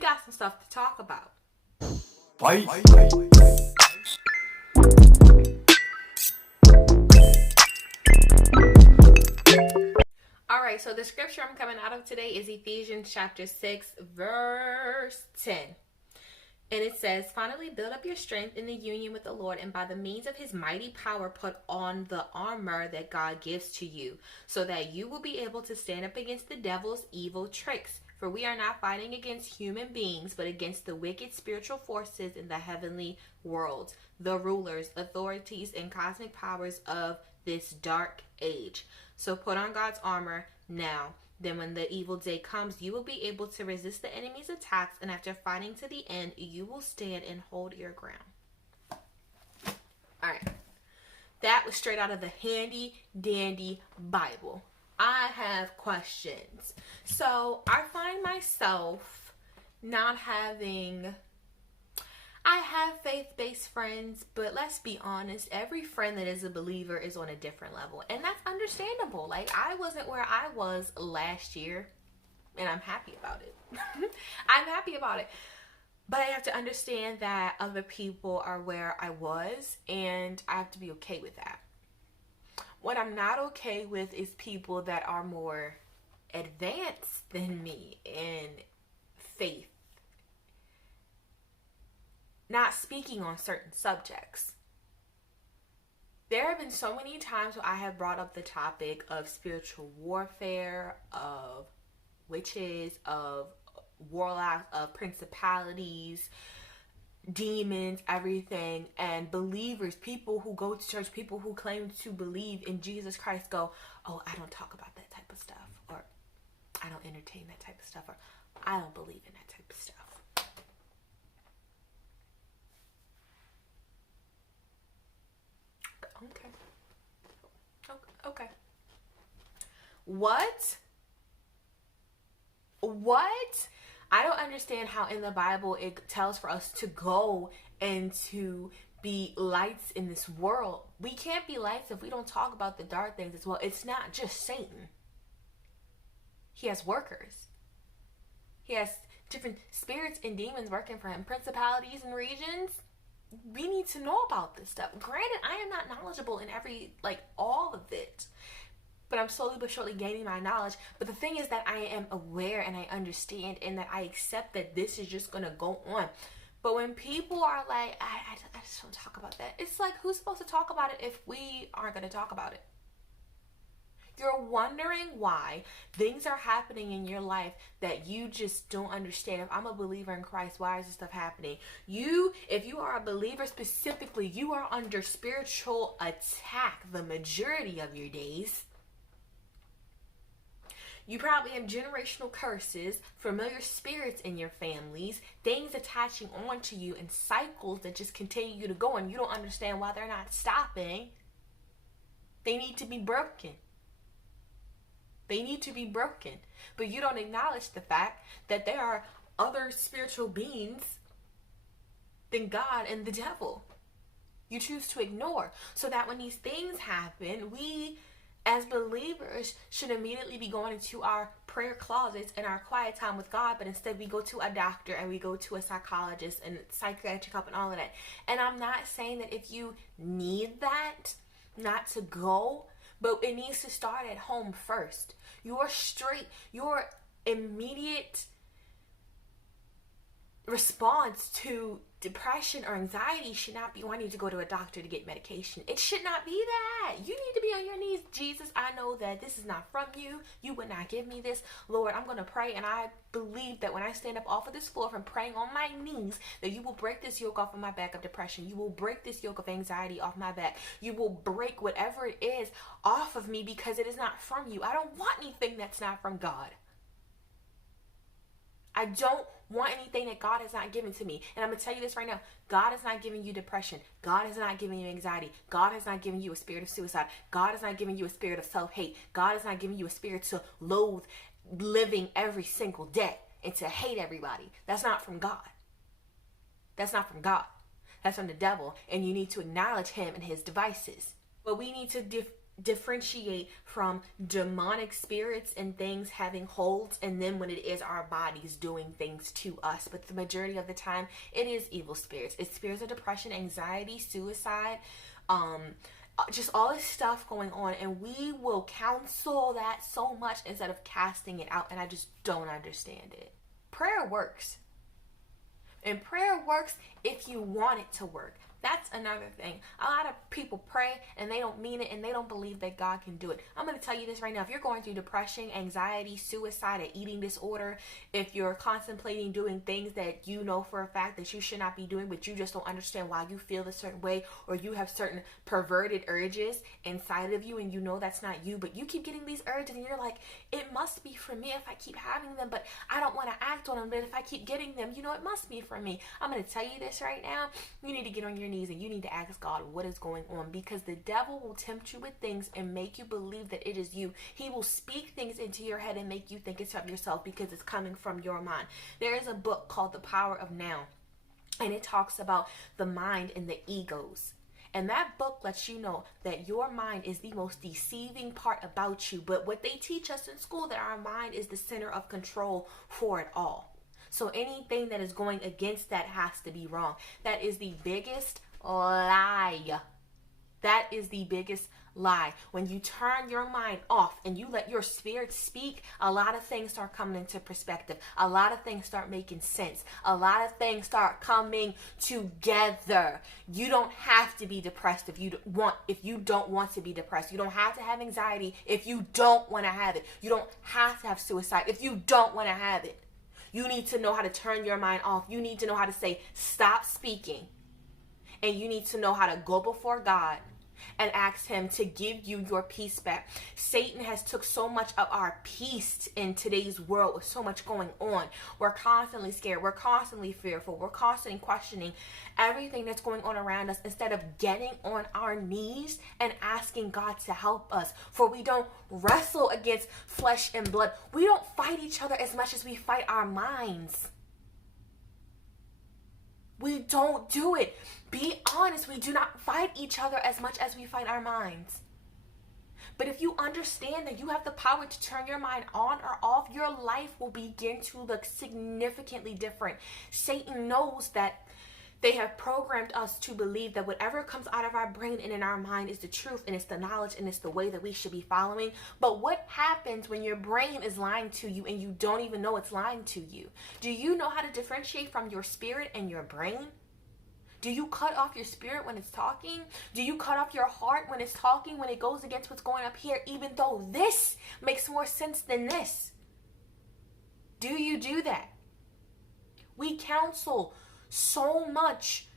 got some stuff to talk about. Fight. All right, so the scripture I'm coming out of today is Ephesians chapter 6, verse 10. And it says, finally, build up your strength in the union with the Lord, and by the means of his mighty power, put on the armor that God gives to you, so that you will be able to stand up against the devil's evil tricks. For we are not fighting against human beings, but against the wicked spiritual forces in the heavenly worlds, the rulers, authorities, and cosmic powers of this dark age. So put on God's armor now. Then when the evil day comes, you will be able to resist the enemy's attacks, and after fighting to the end, you will stand and hold your ground. All right. That was straight out of the handy dandy Bible. I have questions. So I find myself not having... I have faith-based friends, but let's be honest, every friend that is a believer is on a different level. And that's understandable. Like, I wasn't where I was last year, and I'm happy about it. I'm happy about it. But I have to understand that other people are where I was, and I have to be okay with that. What I'm not okay with is people that are more advanced than me in faith. Not speaking on certain subjects. There have been so many times where I have brought up the topic of spiritual warfare, of witches, of warlocks, of principalities, demons, everything, and believers, people who go to church, people who claim to believe in Jesus Christ go, oh, I don't talk about that type of stuff, or I don't entertain that type of stuff, or I don't believe in that type of stuff. Okay. What? I don't understand how in the Bible it tells for us to go and to be lights in this world. We can't be lights if we don't talk about the dark things as well. It's not just Satan. He has workers. He has different spirits and demons working for him, principalities and regions. We need to know about this stuff. Granted, I am not knowledgeable in all of it, but I'm slowly but surely gaining my knowledge. But the thing is that I am aware and I understand, and that I accept that this is just going to go on. But when people are like, I just don't talk about that. It's like, who's supposed to talk about it if we aren't going to talk about it? You're wondering why things are happening in your life that you just don't understand. If I'm a believer in Christ, why is this stuff happening? If you are a believer specifically, you are under spiritual attack the majority of your days. You probably have generational curses, familiar spirits in your families, things attaching onto you, and cycles that just continue to go, and you don't understand why they're not stopping. They need to be broken. They need to be broken. But you don't acknowledge the fact that there are other spiritual beings than God and the devil. You choose to ignore. So that when these things happen, we as believers should immediately be going into our prayer closets and our quiet time with God, but instead we go to a doctor and we go to a psychologist and psychiatric help and all of that. And I'm not saying that if you need that, not to go, but it needs to start at home first. Your immediate response to depression or anxiety should not be wanting to go to a doctor to get medication. It should not be that. You need to be on your knees. Jesus, I know that this is not from you. You would not give me this. Lord, I'm going to pray, and I believe that when I stand up off of this floor from praying on my knees, that you will break this yoke off of my back of depression. You will break this yoke of anxiety off my back. You will break whatever it is off of me, because it is not from you. I don't want anything that's not from God. I don't want anything that God has not given to me. And I'm going to tell you this right now. God is not giving you depression. God is not giving you anxiety. God has not given you a spirit of suicide. God is not giving you a spirit of self-hate. God is not giving you a spirit to loathe living every single day and to hate everybody. That's not from God. That's not from God. That's from the devil. And you need to acknowledge him and his devices. But we need to differentiate from demonic spirits and things having holds, and then when it is our bodies doing things to us. But the majority of the time, it is evil spirits. It's spirits of depression, anxiety, suicide, just all this stuff going on, and we will counsel that so much instead of casting it out, and I just don't understand it. Prayer works, and prayer works if you want it to work. That's another thing. A lot of people pray and they don't mean it, and they don't believe that God can do it. I'm going to tell you this right now. If you're going through depression, anxiety, suicide, an eating disorder, if you're contemplating doing things that you know for a fact that you should not be doing, but you just don't understand why you feel a certain way, or you have certain perverted urges inside of you and you know that's not you, but you keep getting these urges and you're like, it must be for me if I keep having them, but I don't want to act on them, but if I keep getting them, you know, it must be for me. I'm going to tell you this right now. You need to get on your knees and you need to ask God what is going on, because the devil will tempt you with things and make you believe that it is you. He will speak things into your head and make you think it's of yourself because it's coming from your mind. There is a book called The Power of Now, and it talks about the mind and the egos. And that book lets you know that your mind is the most deceiving part about you. But what they teach us in school, that our mind is the center of control for it all. So anything that is going against that has to be wrong. That is the biggest lie. That is the biggest lie. When you turn your mind off and you let your spirit speak, a lot of things start coming into perspective. A lot of things start making sense. A lot of things start coming together. You don't have to be depressed if you don't want to be depressed. You don't have to have anxiety if you don't want to have it. You don't have to have suicide if you don't want to have it. You need to know how to turn your mind off. You need to know how to say, stop speaking. And you need to know how to go before God and ask him to give you your peace back. Satan has took so much of our peace in today's world with so much going on. We're constantly scared. We're constantly fearful. We're constantly questioning everything that's going on around us instead of getting on our knees and asking God to help us. For we don't wrestle against flesh and blood. We don't fight each other as much as we fight our minds. We don't do it. Be honest, we do not fight each other as much as we fight our minds. But if you understand that you have the power to turn your mind on or off, your life will begin to look significantly different. Satan knows that they have programmed us to believe that whatever comes out of our brain and in our mind is the truth, and it's the knowledge, and it's the way that we should be following. But what happens when your brain is lying to you and you don't even know it's lying to you? Do you know how to differentiate from your spirit and your brain? Do you cut off your spirit when it's talking? Do you cut off your heart when it's talking, when it goes against what's going up here, even though this makes more sense than this? Do you do that? We counsel so much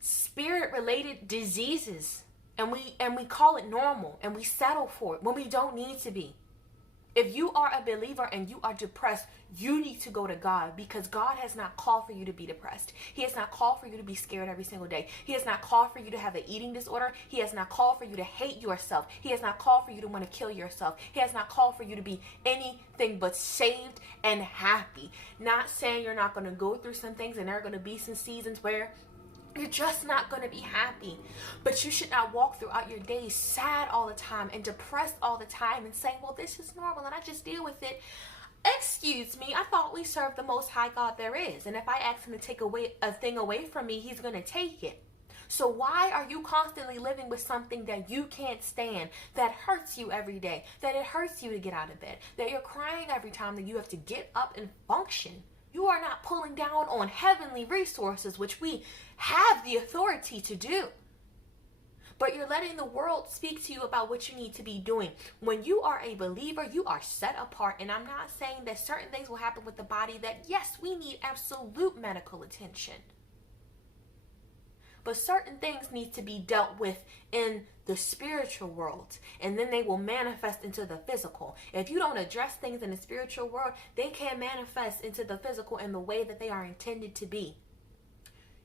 spirit-related diseases, and we call it normal, and we settle for it when we don't need to be. If you are a believer and you are depressed, you need to go to God, because God has not called for you to be depressed. He has not called for you to be scared every single day. He has not called for you to have an eating disorder. He has not called for you to hate yourself. He has not called for you to want to kill yourself. He has not called for you to be anything but saved and happy. Not saying you're not going to go through some things, and there are going to be some seasons where you're just not going to be happy. But you should not walk throughout your days sad all the time and depressed all the time and saying, well, this is normal and I just deal with it. Excuse me, I thought we serve the most high God there is. And if I ask him to take a thing away from me, he's going to take it. So why are you constantly living with something that you can't stand, that hurts you every day, that it hurts you to get out of bed, that you're crying every time that you have to get up and function? You are not pulling down on heavenly resources, which we have the authority to do. But you're letting the world speak to you about what you need to be doing. When you are a believer, you are set apart. And I'm not saying that certain things will happen with the body that, yes, we need absolute medical attention. But certain things need to be dealt with in the spiritual world, and then they will manifest into the physical. If you don't address things in the spiritual world, they can manifest into the physical in the way that they are intended to be.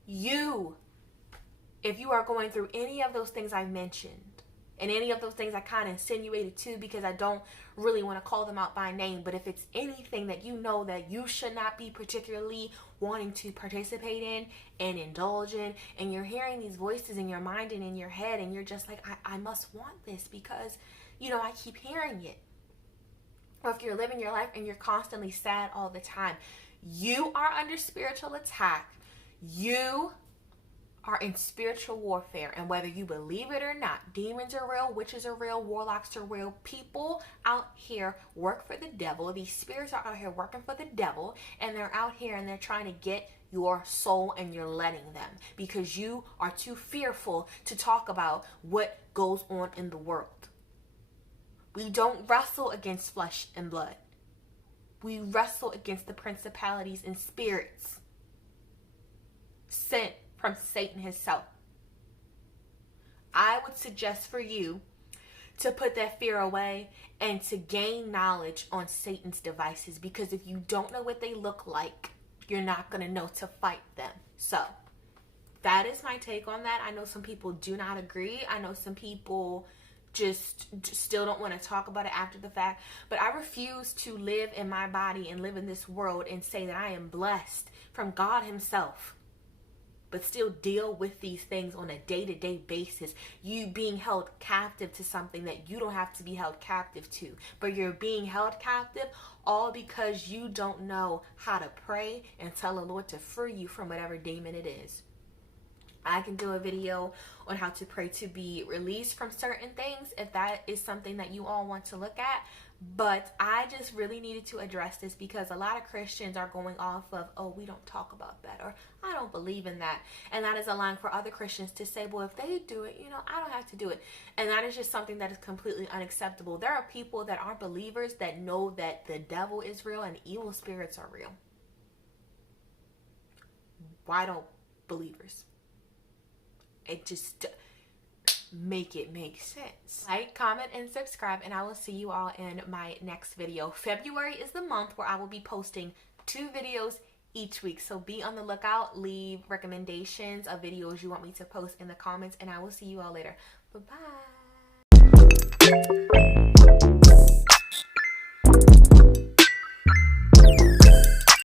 If you are going through any of those things I mentioned, And any of those things I kind of insinuated too, because I don't really want to call them out by name. But if it's anything that you know that you should not be particularly wanting to participate in and indulge in, and you're hearing these voices in your mind and in your head, and you're just like, I must want this because, you know, I keep hearing it. Or if you're living your life and you're constantly sad all the time, you are under spiritual attack. You are in spiritual warfare, and whether you believe it or not, demons are real, witches are real, warlocks are real. People out here work for the devil. These spirits are out here working for the devil, and they're out here and they're trying to get your soul, and you're letting them because you are too fearful to talk about what goes on in the world. We don't wrestle against flesh and blood. We wrestle against the principalities and spirits sent from Satan himself. I would suggest for you to put that fear away and to gain knowledge on Satan's devices, because if you don't know what they look like, you're not going to know to fight them. So that is my take on that. I know some people do not agree. I know some people just still don't want to talk about it after the fact, but I refuse to live in my body and live in this world and say that I am blessed from God himself, but still deal with these things on a day-to-day basis. You being held captive to something that you don't have to be held captive to, but you're being held captive all because you don't know how to pray and tell the Lord to free you from whatever demon it is. I can do a video on how to pray to be released from certain things if that is something that you all want to look at. But I just really needed to address this because a lot of Christians are going off of, oh, we don't talk about that, or I don't believe in that. And that is allowing for other Christians to say, well, if they do it, you know, I don't have to do it. And that is just something that is completely unacceptable. There are people that aren't believers that know that the devil is real and evil spirits are real. Why don't believers? It just make it make sense. Like, comment, and subscribe, and I will see you all in my next video. February is the month where I will be posting 2 videos each week, so be on the lookout. Leave recommendations of videos you want me to post in the comments, and I will see you all later. Bye-bye.